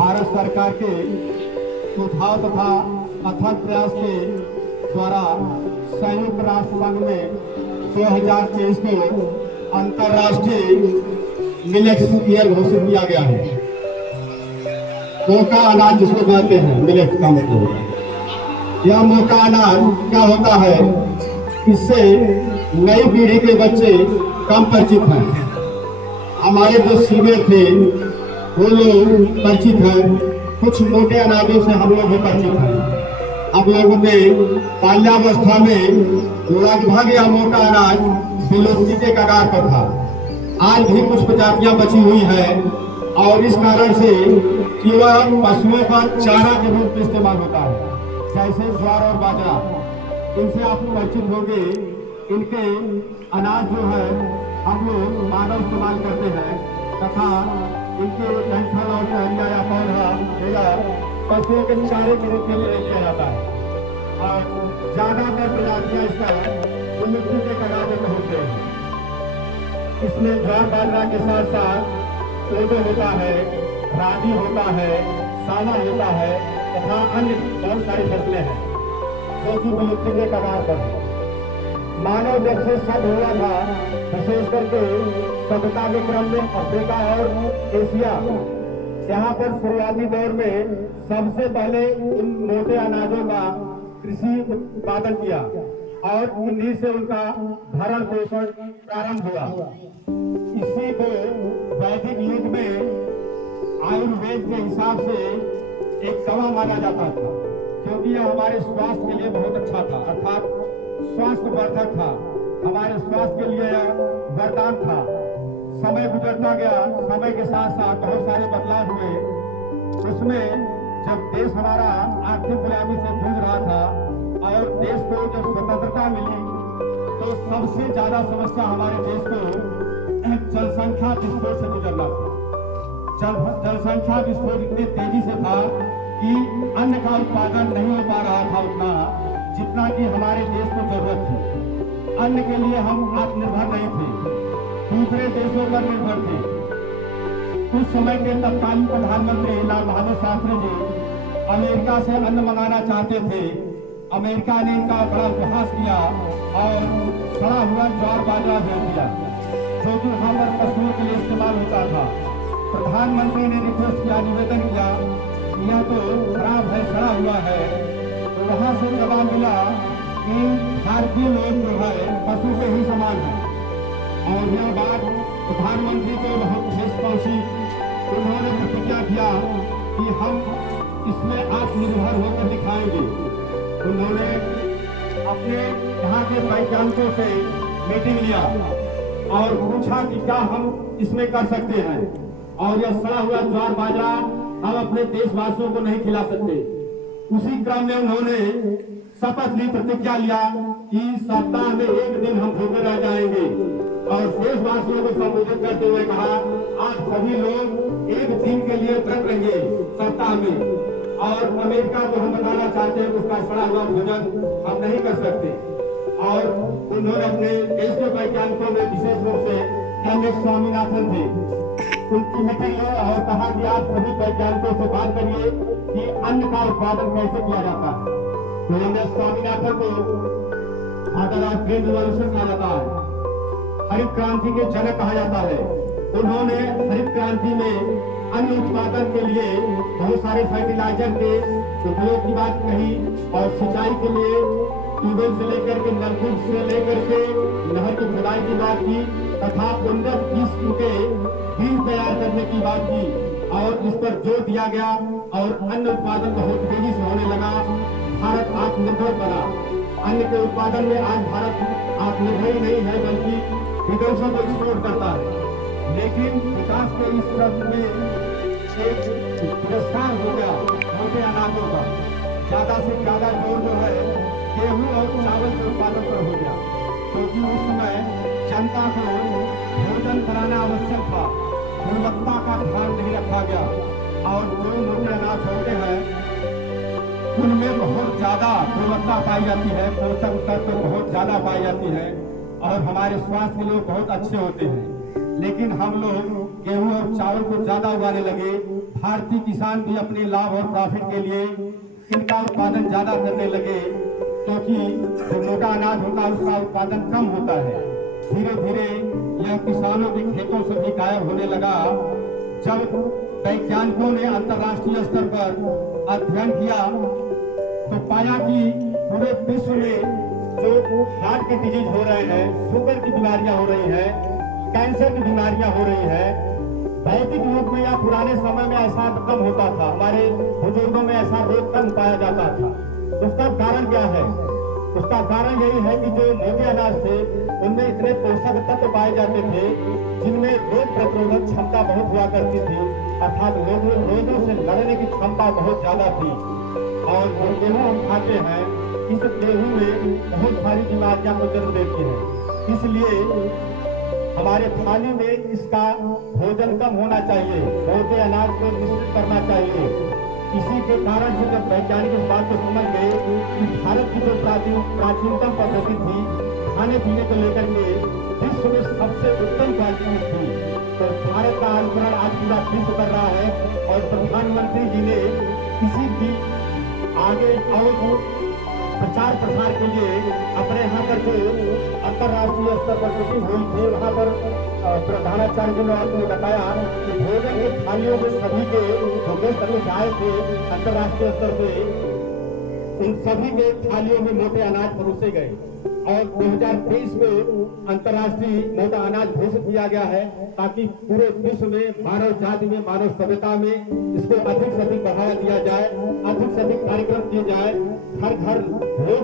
भारत सरकार के सुझाव तथा अथक प्रयास के द्वारा संयुक्त राष्ट्र संघ में 2023 को अंतर्राष्ट्रीय मिलेट्स ईयर घोषित किया गया है। मोका अनाज जिसको कहते हैं, मिलेट्स का मतलब यह मोका अनाज क्या होता है, इससे नई पीढ़ी के बच्चे कम परिचित हैं। हमारे जो सीनियर थे वो लोग परिचित हैं, कुछ मोटे अनाजों से हम लोग भी परिचित हैं। हम लोगों ने बाल्यावस्था में लगभग यह मोटा अनाज विलुप्ति के कगार पर था। आज भी कुछ प्रजातियां बची हुई हैं और इस कारण से कि वह पशुओं का चारा के रूप में इस्तेमाल होता है, जैसे ज्वार और बाजरा। इनसे आप परिचित होंगे। इनके अनाज जो है हम लोग मानव इस्तेमाल करते हैं तथा इनके डंठल और टहनिया या पौधा पशुओं के चारे के रूप में प्रयोग किया जाता है। और ज्यादातर प्रजातियां इसका विलुप्ति के कगार पर होते हैं। इसमें ज्वार बाजरा के साथ साथ कोदो होता है, रागी होता है, साना होता है तथा अन्य बहुत सारी फसलें हैं जो कि विलुप्ति के कगार पर है। मानव जब से सब हुआ था, विशेष करके सभ्यता के क्रम में अफ्रीका और एशिया, यहाँ पर शुरुआती दौर में सबसे पहले इन मोटे अनाजों का कृषि उत्पादन किया और इन्हीं से उनका भरण पोषण प्रारंभ हुआ। इसी को वैदिक युग में आयुर्वेद के हिसाब से एक दवा माना जाता था, क्योंकि यह हमारे स्वास्थ्य के लिए बहुत अच्छा था, अर्थात स्वास्थ्य वर्धक था। हमारे स्वास्थ्य के लिए यह वरदान था। समय गुजरता गया, समय के साथ साथ बहुत सारे बदलाव हुए। उसमें जब देश हमारा आर्थिक गुलामी से जूझ रहा था और देश को जब स्वतंत्रता मिली तो सबसे ज्यादा समस्या हमारे देश को जनसंख्या विस्फोट से गुजरना था। जनसंख्या विस्फोट इतनी तेजी से था कि अन्न का उत्पादन नहीं हो पा रहा था उतना जितना कि हमारे देश को जरूरत थी। अन्न के लिए हम आत्मनिर्भर नहीं थे, दूसरे देशों पर निर्भर थे। उस समय के तत्कालीन प्रधानमंत्री लाल बहादुर शास्त्री जी अमेरिका से अन्न मंगाना चाहते थे। अमेरिका ने इनका बड़ा उपहास किया और सड़ा हुआ ज्वार बाजरा भेज दिया जो कि वहां पर पशुओं के लिए इस्तेमाल होता था। प्रधानमंत्री ने रिक्वेस्ट किया, निवेदन किया, यह तो खराब है, सड़ा हुआ है। तो वहां से जवाब मिला कि भारतीय लोग जो है पशु के ही समान है। और यह बात प्रधानमंत्री को बहुत ठेस पहुंची। उन्होंने प्रतिज्ञा किया कि हम इसमें आत्मनिर्भर होकर दिखाएंगे। उन्होंने अपने यहाँ के वैज्ञानिकों से मीटिंग लिया और पूछा कि क्या हम इसमें कर सकते हैं, और यह सड़ा हुआ ज्वार बाजरा हम अपने देशवासियों को नहीं खिला सकते। उसी क्रम में उन्होंने शपथ ली, प्रतिज्ञा लिया कि सप्ताह में एक दिन हम भूखे रह जाएंगे और देशवासियों को संबोधित करते हुए कहा, आप सभी लोग एक दिन के लिए व्रत रहेंगे सप्ताह में, और अमेरिका को हम बताना चाहते हैं उसका सड़ा हुआ भोजन हम नहीं कर सकते। और उन्होंने अपने देश के वैज्ञानिकों में विशेष रूप से एम.एस. स्वामीनाथन थे, उनकी मीटिंग ली और कहा कि आप सभी वैज्ञानिकों से बात करिए कि अन्न का उत्पादन कैसे किया जाता है। तो एम.एस. स्वामीनाथन को फादर ऑफ ग्रीन रिवॉल्यूशन कहा जाता है, हरित क्रांति के जनक कहा जाता है। उन्होंने हरित क्रांति में अन्न उत्पादन के लिए बहुत सारे फर्टिलाइजर के उपयोग की बात कही और सिंचाई के लिए ट्यूबवेल से लेकर के नलकूप से लेकर के नहर की खुदाई की बात की तथा उन्नत किस्म के बीज तैयार करने की बात की और इस पर जोर दिया गया और अन्न उत्पादन बहुत तेजी से होने लगा। भारत आत्मनिर्भर बना। अन्न के उत्पादन में आज भारत आत्मनिर्भर ही नहीं है बल्कि विदेशों को एक्सपोर्ट करता है। लेकिन विकास के इस क्रम में एक तिरस्कार हो गया मोटे अनाजों का। ज्यादा से ज्यादा जोर जो है गेहूं और चावल के उत्पादन पर हो गया, क्योंकि उस समय जनता को भोजन कराना आवश्यक था, गुणवत्ता का ध्यान नहीं रखा गया। और जो मोटे अनाज होते हैं उनमें बहुत ज्यादा गुणवत्ता पाई जाती है, पोषक तत्व बहुत ज्यादा पाई जाती है और हमारे स्वास्थ्य के लिए बहुत अच्छे होते हैं। लेकिन हम लोग गेहूं और चावल को ज्यादा उगाने लगे, भारतीय किसान भी अपने लाभ और प्रॉफिट के लिए इनका उत्पादन ज्यादा करने लगे, क्योंकि जो मोटा अनाज होता है उसका उत्पादन कम होता है। धीरे धीरे यह किसानों के खेतों से भी गायब होने लगा। जब वैज्ञानिकों ने अंतर्राष्ट्रीय स्तर पर अध्ययन किया तो पाया कि पूरे विश्व में जो हार्ट की डिजीज हो रहे हैं, शुगर की बीमारियां हो रही हैं, कैंसर की बीमारियां हो रही हैं, वैदिक युग में या पुराने समय में ऐसा कम होता था, हमारे बुजुर्गों में ऐसा रोग कम पाया जाता था। उसका कारण क्या है? उसका कारण यही है कि जो मोटे अनाज थे उनमें इतने पोषक तत्व पाए जाते थे जिनमें रोग प्रतिरोधक क्षमता बहुत हुआ करती थी, अर्थात रोगों से लड़ने की क्षमता बहुत ज्यादा थी। और जो गेहूं हम खाते हैं, इस गेहूं में बहुत सारी बीमारियां को जन्म देती हैं। इसलिए हमारे थाली में इसका भोजन कम होना चाहिए, मोटे अनाज को मिश्रित करना चाहिए। इसी के कारण से जब वैज्ञानिक इस बात को समझ गए कि भारत की जो प्राचीनतम पद्धति थी खाने पीने को लेकर के विश्व में सबसे उत्तम पद्धति थी, तो भारत का अनुकरण आज पूरा विश्व कर रहा है। और प्रधानमंत्री जी ने इसी की आगे और प्रचार प्रसार के लिए अपने यहाँ पर जो अंतर्राष्ट्रीय स्तर पर मीटिंग हुई थी, वहाँ पर प्रधानाचार्य जी ने बताया कि भोजन के थालियों में सभी के जो गेस्ट अभी आए थे अंतर्राष्ट्रीय स्तर से, उन सभी के थालियों में मोटे अनाज परोसे गए। और 2023 में अंतर्राष्ट्रीय मोटा अनाज घोषित किया गया है, ताकि पूरे विश्व में मानव जाति में, मानव सभ्यता में इसको अधिक से अधिक बढ़ावा दिया जाए, अधिक से अधिक कार्यक्रम किए जाए, हर घर लोग